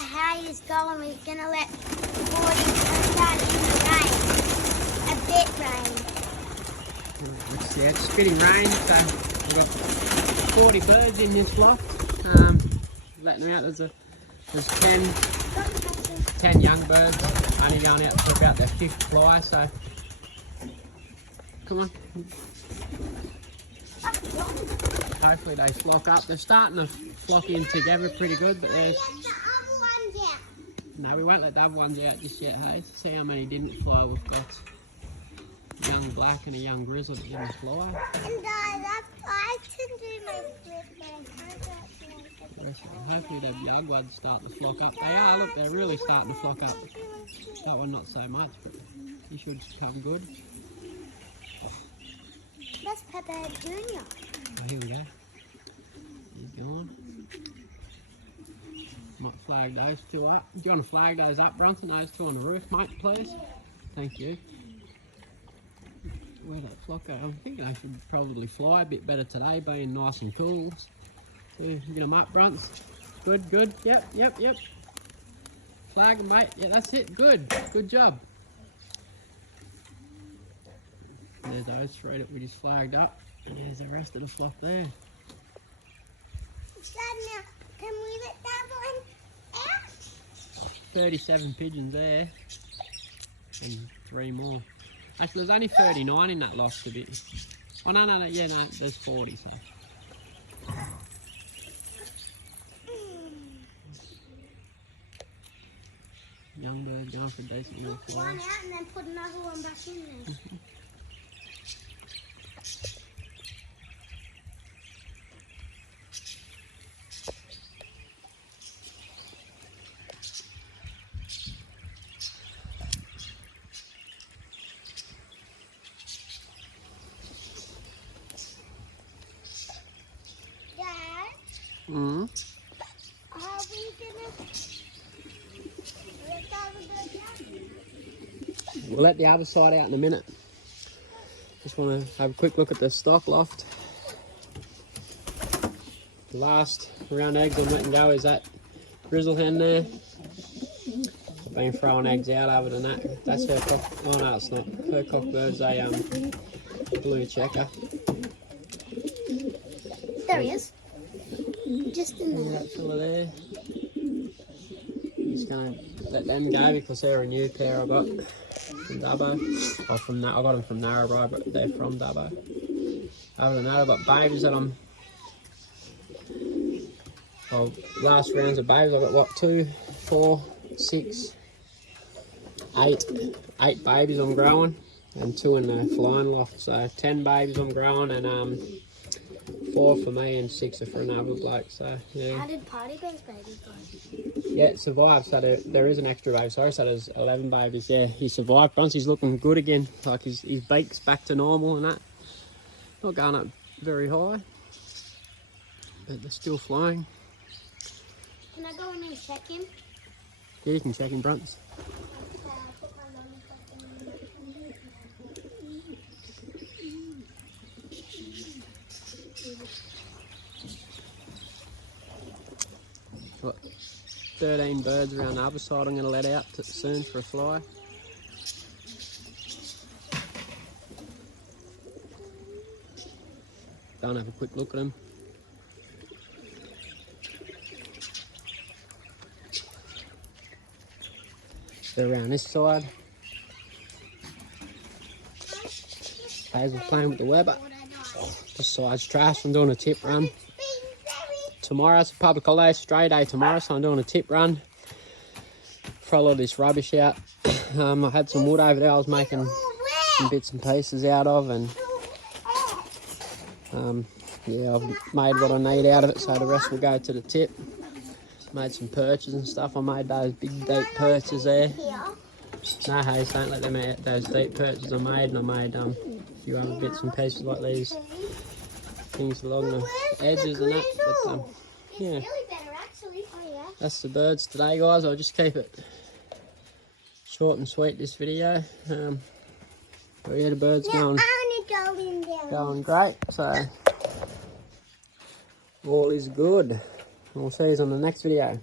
how he's going. He's going to let 40 start in the rain. A bit rain. Yeah, it's spitting rain, so we've got 40 birds in this flock. Letting them out, there's 10 young birds only going out for about their 5th fly, so come on. Hopefully they flock up. They're starting to flock in together pretty good, but there's... No, we won't let the other ones out just yet, hey? See how many didn't fly. We've got a young black and a young grizzle that didn't fly. And I can do my flip, but I can't do it. Hopefully the young ones start to flock up. They are, look, they're really starting to flock up. That one not so much, but he should come good. That's Pepper Junior. Oh, here we go. He's gone. Might flag those two up. Do you want to flag those up, Bronson? Those two on the roof, mate, please? Thank you. Where'd that flock go? I think they should probably fly a bit better today, being nice and cool. So get them up, Brunts. Good, good. Yep. Flag them, mate. Yeah, that's it. Good. Good job. There's those three that we just flagged up. And there's the rest of the flock there. Now, can we let that one out? 37 pigeons there. And 3 more. Actually, there's only 39 in that loft a bit. Oh, no, yeah, no, there's 40, so. Young bird going for a decent little Took fly. one out and then put another one back in there. Dad, Mm-hmm. are we gonna let the other bird out? We'll let the other side out in a minute. Just want to have a quick look at the stock loft. The last round eggs on Wet and Go is that grizzle hen there. I've been throwing eggs out other than that. That's her cock. Oh no, it's not. Her cockbird's a blue checker. There he is. Just in there. That fella there. Just gonna let them go because they're a new pair I got from Dubbo. Or from I got them from Narrabri, but they're from Dubbo. Other than that, I've got babies that I'm. Well, last rounds of babies, I've got what, 2, 4, 6, 8 babies I'm growing, and 2 in the flying loft. So 10 babies I'm growing, and 4 for me and 6 are for another bloke. So yeah. How did Party Bear's baby go? Yeah, it survived. So there is an extra baby. Sorry, so there's 11 babies. Yeah, he survived. Once he's looking good again. Like his beak's back to normal and that. Not going up very high, but they're still flying. Can I go in and check him? Yeah, you can check him, Brunts. Put my lollipop in. Got 13 birds around the other side I'm going to let out soon for a fly. Go and have a quick look at them. They're around this side. Hazel playing with the Weber. This side's trash. I'm doing a tip run. Tomorrow's a public holiday, stray day tomorrow, so I'm doing a tip run. Throw a lot of this rubbish out. I had some wood over there I was making some bits and pieces out of, and yeah, I've made what I need out of it, so the rest will go to the tip. Made some perches and stuff. I made those big deep perches there. No, Hayes, don't let them out. Those deep perches I made, and I made a few other bits and pieces like these things along the edges and that. But yeah, that's the birds today, guys. I'll just keep it short and sweet, this video. But yeah, the birds going great. So all is good. We'll see you on the next video.